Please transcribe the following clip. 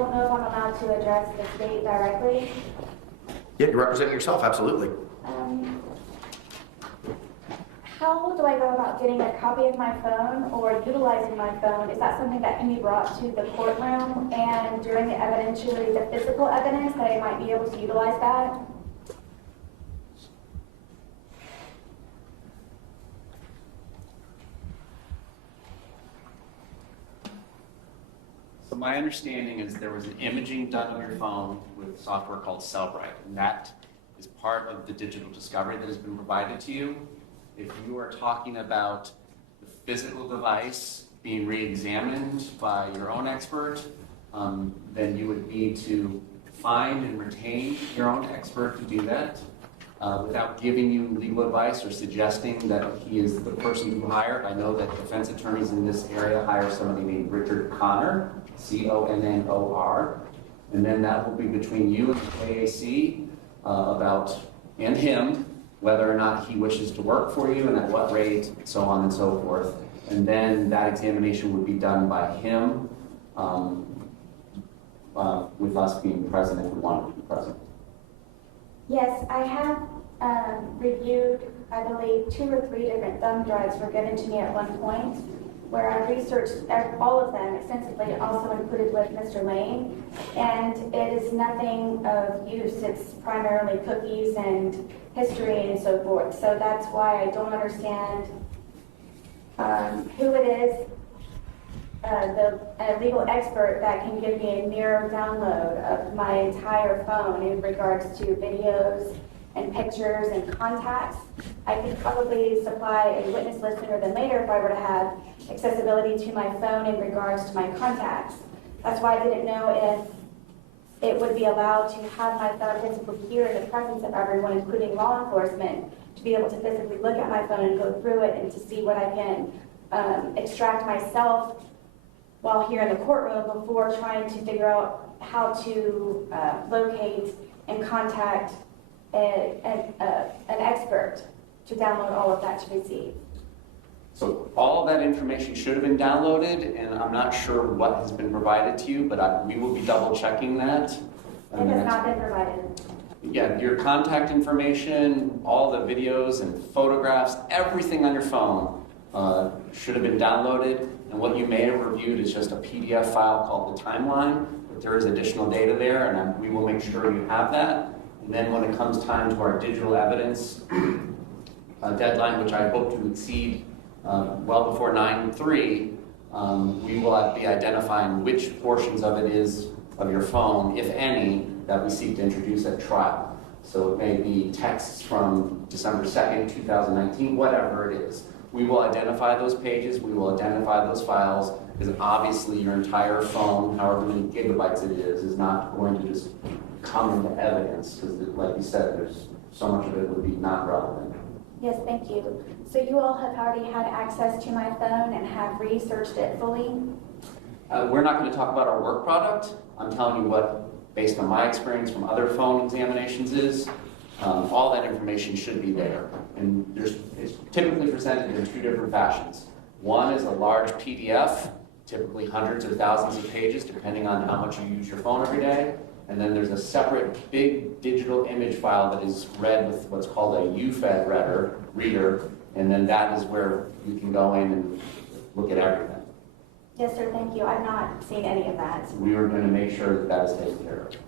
don't know if I'm allowed to address the state directly. Yeah, you're representing yourself, absolutely. How do I go about getting a copy of my phone or utilizing my phone? Is that something that can be brought to the courtroom, and during the evidentiary, the physical evidence, that I might be able to utilize that? So my understanding is there was an imaging done on your phone with software called Cellebrite, and that is part of the digital discovery that has been provided to you. If you are talking about the physical device being re-examined by your own expert, then you would need to find and retain your own expert to do that without giving you legal advice or suggesting that he is the person to hire. I know that defense attorneys in this area hire somebody named Richard Connor, C-O-N-N-O-R, and then that will be between you and the AAC and him, whether or not he wishes to work for you and at what rate, so on and so forth. And then that examination would be done by him, with us being present if we wanted to be present. Yes, I have reviewed, I believe, 2 or 3 different thumb drives were given to me at one point, where I researched all of them extensively, also included with Mr. Lane, and it is nothing of use. It's primarily cookies and history and so forth. So that's why I don't understand who it is, a legal expert that can give me a mirror download of my entire phone in regards to videos and pictures and contacts. I could probably supply a witness list sooner than later if I were to have accessibility to my phone in regards to my contacts. That's why I didn't know if it would be allowed to have my phone physically here in the presence of everyone, including law enforcement, to be able to physically look at my phone and go through it and to see what I can extract myself while here in the courtroom before trying to figure out how to locate and contact an expert to download all of that to receive. So all of that information should have been downloaded, and I'm not sure what has been provided to you, but we will be double checking that. It has not been provided. Yeah, your contact information, all the videos and photographs, everything on your phone should have been downloaded. And what you may have reviewed is just a PDF file called the timeline, but there is additional data there, and we will make sure you have that. And then when it comes time to our digital evidence deadline, which I hope to exceed well before 9/3, we will be identifying which portions of it is of your phone, if any, that we seek to introduce at trial. So it may be texts from December 2nd, 2019, whatever it is. We will identify those pages, we will identify those files, because obviously your entire phone, however many gigabytes it is not going to just come into evidence, because like you said, there's so much of it would be not relevant. Yes, thank you. So you all have already had access to my phone and have researched it fully? We're not going to talk about our work product. I'm telling you what, based on my experience from other phone examinations is, all that information should be there. And it's typically presented in 2 different fashions. One is a large PDF, typically hundreds or thousands of pages, depending on how much you use your phone every day. And then there's a separate big digital image file that is read with what's called a UFED reader, and then that is where you can go in and look at everything. Yes, sir, thank you. I've not seen any of that. We are going to make sure that that is taken care of.